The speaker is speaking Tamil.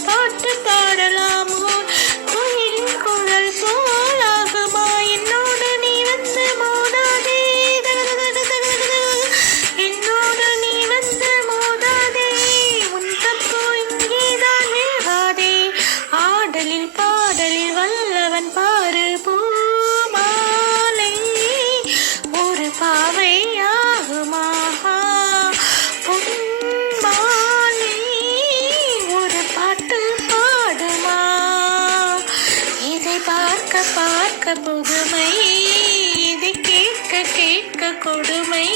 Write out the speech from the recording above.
பாட்டு பாடலாமோ கோயிலின் குழல் போலாகுமா என்னோடு நீ வந்து மோதாதே என்னோடு நீ வந்து மோதாதே உன் தப்போ இங்கேதான் விழாதே ஆடலில் பாடலில் வல்லவன் பாரு பூமாலை ஒரு பாவை ஆகுமா பொன்மாலை ஒரு பாட்டு பாடுமா இதை பார்க்க பார்க்க புதுமை இதை கேட்க கேட்க கொடுமை